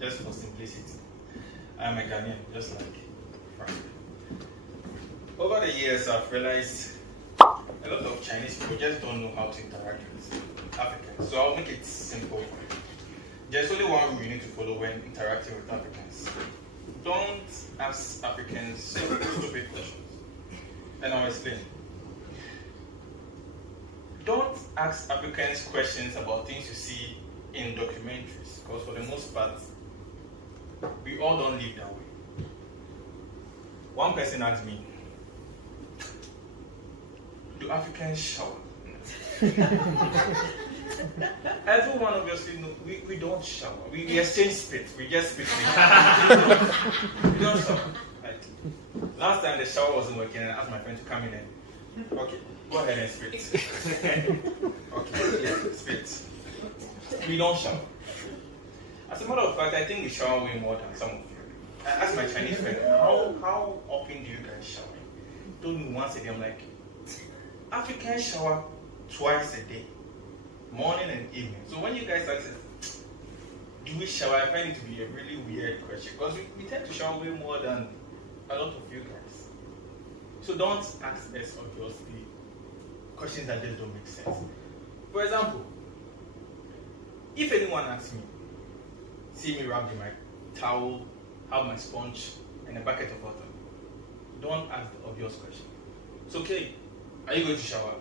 just for simplicity. I'm a Ghanaian, just like Frank. Over the years, I've realized a lot of Chinese people just don't know how to interact with Africans. So I'll make it simple. There's only one rule you need to follow when interacting with Africans. Don't ask Africans stupid questions. And I'll explain. Don't ask Africans questions about things you see in documentaries, because for the most part, we all don't live that way. One person asked me, do Africans shower? Everyone obviously knows we don't shower. We exchange spit. We just spit. We don't shower. Like, last time the shower wasn't working and I asked my friend to come in and, okay, go ahead and spit. Okay, yeah, spit. We don't shower. As a matter of fact, I think we shower way more than some of you. I asked my Chinese friend, how often do you guys shower? He told me once a day. I'm like, Africans shower twice a day, morning and evening. So when you guys ask, do we shower? I find it to be a really weird question because we tend to shower way more than a lot of you guys. So don't ask us obviously questions that just don't make sense. For example, if anyone asks me, see me wrapped in my towel, have my sponge and a bucket of water, don't ask the obvious question. It's okay. Are you going to shower?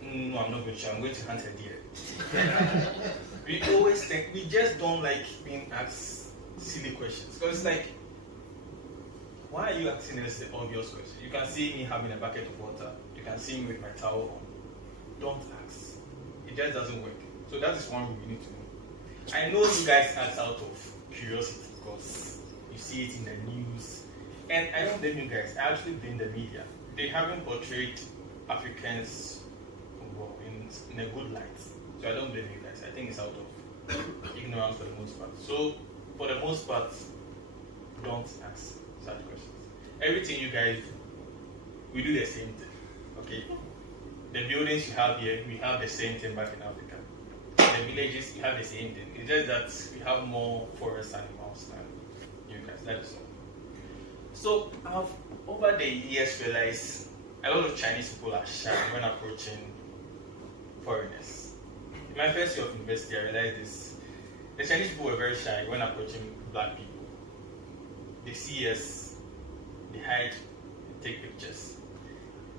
No, I'm not going to shower. I'm going to hunt a deer. We always think, we just don't like being asked silly questions. Because it's like, why are you asking us the obvious question? You can see me having a bucket of water. You can see me with my towel on. Don't ask. It just doesn't work. So that is one rule you need to know. I know you guys ask out of curiosity because you see it in the news. And I don't blame you guys. I actually blame the media. They haven't portrayed Africans well, in a good light. So I don't blame you guys. I think it's out of ignorance for the most part. So for the most part, don't ask such questions. Everything you guys do, we do the same thing. Okay? The buildings you have here, we have the same thing back in Africa. The villages, we have the same thing. It's just that we have more forest animals than you guys. That is all. So I've over the years realized a lot of Chinese people are shy when approaching foreigners. In my first year of university, I realized this. The Chinese people were very shy when approaching black people. They see us, they hide, they take pictures.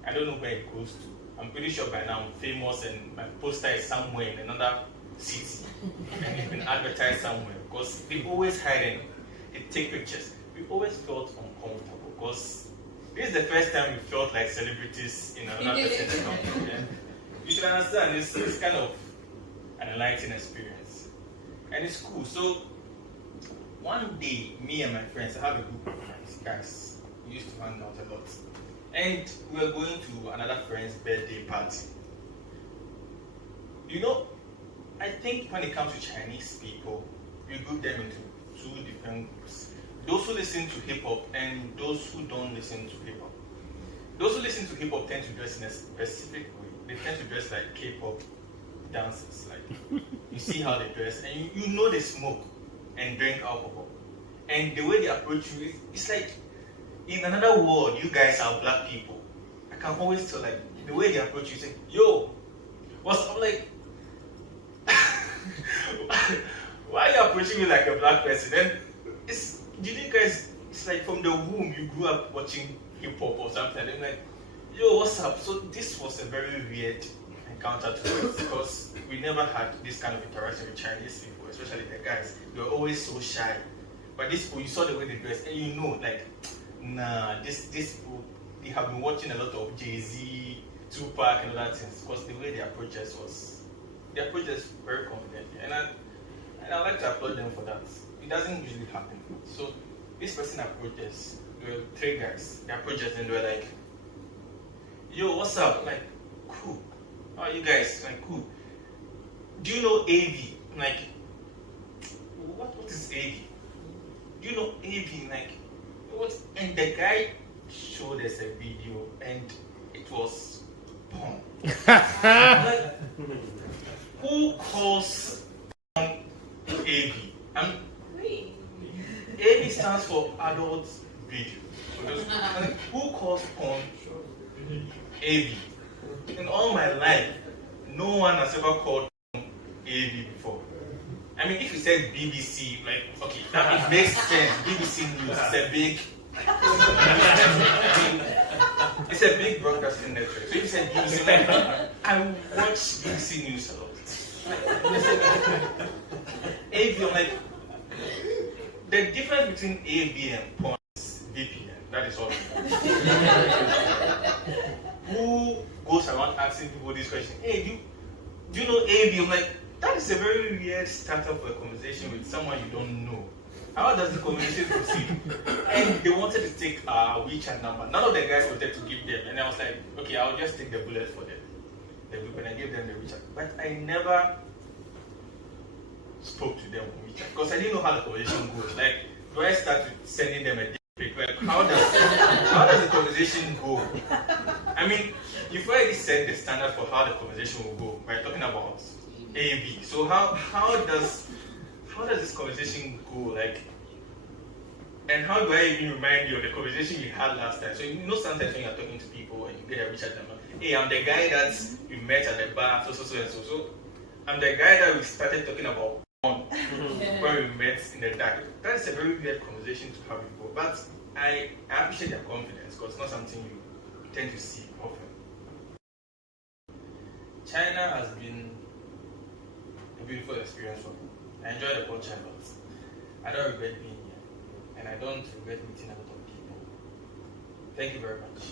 I don't know where it goes to. I'm pretty sure by now I'm famous and my poster is somewhere in another city and it's been advertised somewhere because they always hide and they take pictures. We always felt uncomfortable because this is the first time we felt like celebrities in another person's company. You should understand it's kind of an enlightening experience. And it's cool. So one day, me and my friends, I have a group of friends, guys, we used to hang out a lot. And we were going to another friend's birthday party. You know, I think when it comes to Chinese people, we group them into two different groups. Those who listen to hip-hop and those who don't listen to hip-hop. Those who listen to hip-hop tend to dress in a specific way. They tend to dress like K-pop dancers. Like, you see how they dress and you know they smoke and drink alcohol. And the way they approach you, it's like, in another world, you guys are black people. I can always tell, like, the way they approach you, say, yo, what's up? Like, why are you approaching me like a black person? And did you guys, it's like from the womb, you grew up watching hip hop or something. I'm like, yo, what's up? So this was a very weird encounter to us because we never had this kind of interaction with Chinese people, especially the guys. They were always so shy. But these people, you saw the way they dress, and you know, like, nah, this people, they have been watching a lot of Jay-Z, Tupac, and all that things because the way they approached us very confidently, and I like to applaud them for that. It doesn't usually happen. So this person approached us. There were three guys. They approached us and they were like, "Yo, what's up?" Like, cool. How are you guys? Like, cool. Do you know AV? Like, what is AV? Do you know AV? Like, what? And the guy showed us a video, and it was porn. Like, who calls porn AV. Really? AV stands for adult video. Who calls porn AV? In all my life, no one has ever called porn AV before. I mean, if you said BBC, like, okay, that it makes sense. BBC News is a big, it's a big broadcasting network. So if you said BBC, like, I watch BBC News a lot. AV, I'm like, the difference between AV and porn is VPN. That is all. Who goes around asking people this question? Hey, do you know AV? I'm like, that is a very weird startup for a conversation with someone you don't know. How does the conversation proceed? And they wanted to take our WeChat number. None of the guys wanted to give them. And I was like, okay, I'll just take the bullet for them. And I gave them the WeChat. But I never spoke to them on WeChat because I didn't know how the conversation goes. Like, do I start with sending them a dick pic? Like, how does the conversation go? I mean, you've already set the standard for how the conversation will go by talking about AV. So how does this conversation go? Like, and how do I even remind you of the conversation you had last time? So you know sometimes when you're talking to people and you get a WeChat number, hey, I'm the guy that you met at the bar, so. So I'm the guy that we started talking about when we met in the dark. That's a very weird conversation to have with people. But I appreciate their confidence because it's not something you tend to see often. China has been a beautiful experience for me. I enjoy the culture a lot. I don't regret being here. And I don't regret meeting a lot of people. Thank you very much.